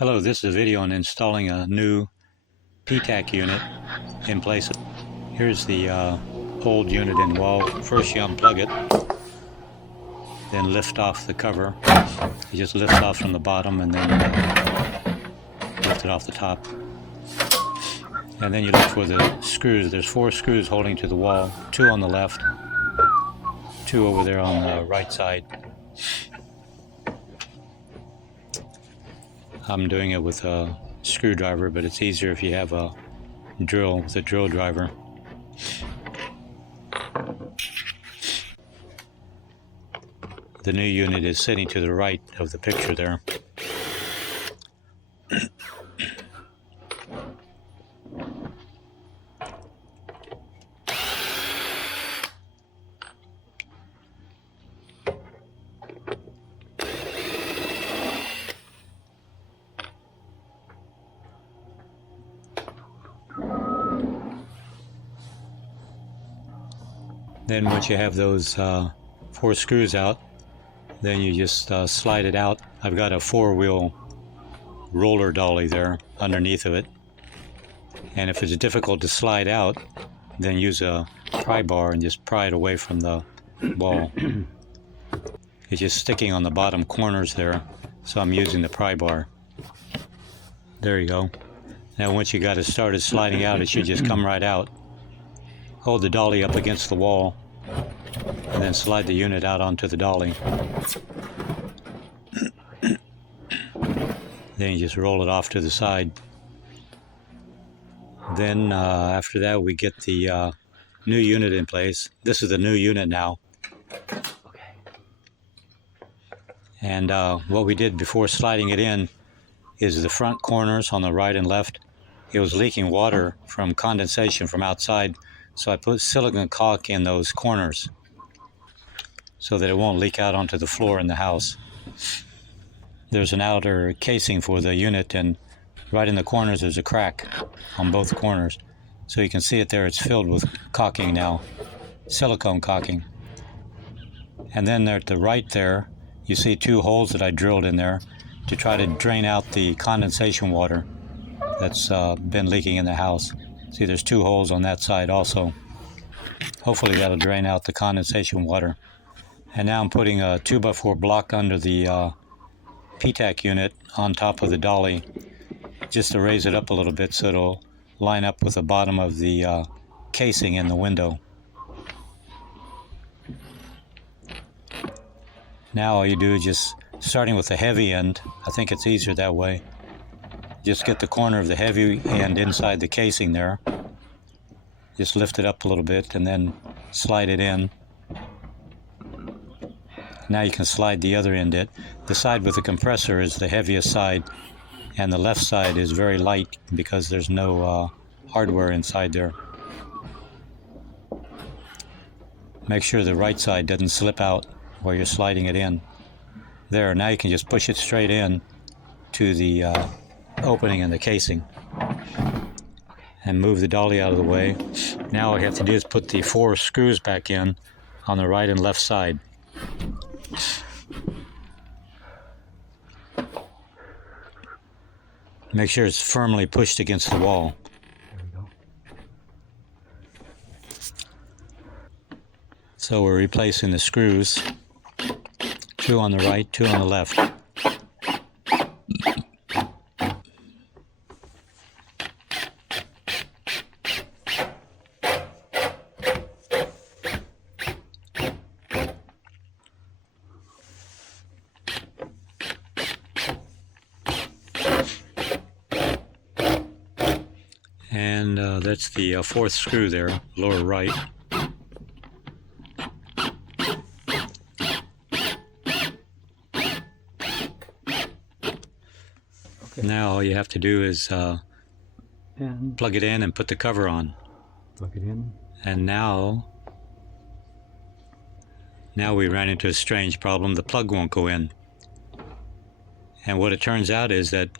Hello, this is a video on installing a new Ptac unit in place. Here's the old unit in wall. First you unplug it, then lift off the cover. You just lift off from the bottom and then lift it off the top. And then you look for the screws. There's 4 screws holding to the wall, 2 on the left, 2 over there on the right side. I'm doing it with a screwdriver, but it's easier if you have a drill with a drill driver. The new unit is sitting to the right of the picture there. Then once you have those 4 screws out, then you just slide it out. I've got a 4-wheel roller dolly there underneath of it. And if it's difficult to slide out, then use a pry bar and just pry it away from the wall. It's just sticking on the bottom corners there, so I'm using the pry bar. There you go. Now once you got it started sliding out, it should just come right out. Hold the dolly up against the wall and then slide the unit out onto the dolly. Then you just roll it off to the side. Then after that we get the new unit in place. This is the new unit now. And what we did before sliding it in is the front corners on the right and left. It was leaking water from condensation from outside. So I put silicone caulk in those corners so that it won't leak out onto the floor in the house. There's an outer casing for the unit, and right in the corners there's a crack on both corners. So you can see it there, it's filled with caulking now, silicone caulking. And then there at the right there, you see 2 holes that I drilled in there to try to drain out the condensation water that's been leaking in the house. See, there's 2 holes on that side also. Hopefully that'll drain out the condensation water. And now I'm putting a 2x4 block under the Ptac unit on top of the dolly, just to raise it up a little bit so it'll line up with the bottom of the casing in the window. Now all you do is just, starting with the heavy end, I think it's easier that way. Just get the corner of the heavy end inside the casing there. Just lift it up a little bit and then slide it in. Now you can slide the other end in. The side with the compressor is the heaviest side, and the left side is very light because there's no hardware inside there. Make sure the right side doesn't slip out while you're sliding it in. There, now you can just push it straight in to the opening in the casing and move the dolly out of the way. Now all you have to do is put the 4 screws back in on the right and left side. Make sure it's firmly pushed against the wall. There we go. So we're replacing the screws, 2 on the right, 2 on the left. And that's the 4th screw there, lower right. Okay. Now all you have to do is plug it in and put the cover on. Plug it in. And now we ran into a strange problem. The plug won't go in. And what it turns out is that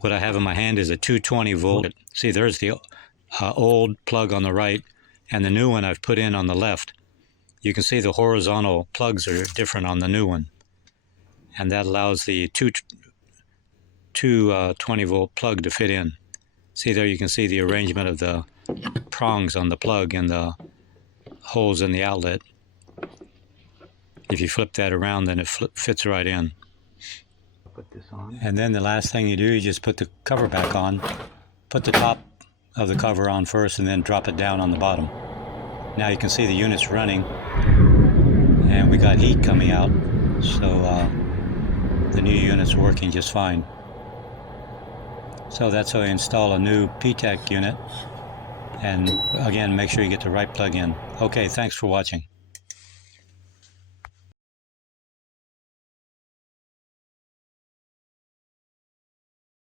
what I have in my hand is a 220 volt. See, there's the old plug on the right and the new one I've put in on the left. You can see the horizontal plugs are different on the new one. And that allows the two 20-volt plug to fit in. See there, you can see the arrangement of the prongs on the plug and the holes in the outlet. If you flip that around, then it fits right in. Put this on. And then the last thing you do, you just put the cover back on. Put the top of the cover on first and then drop it down on the bottom. Now you can see the unit's running and we got heat coming out, so the new unit's working just fine. So that's how you install a new Ptac unit, and again, make sure you get the right plug in. Okay, thanks for watching.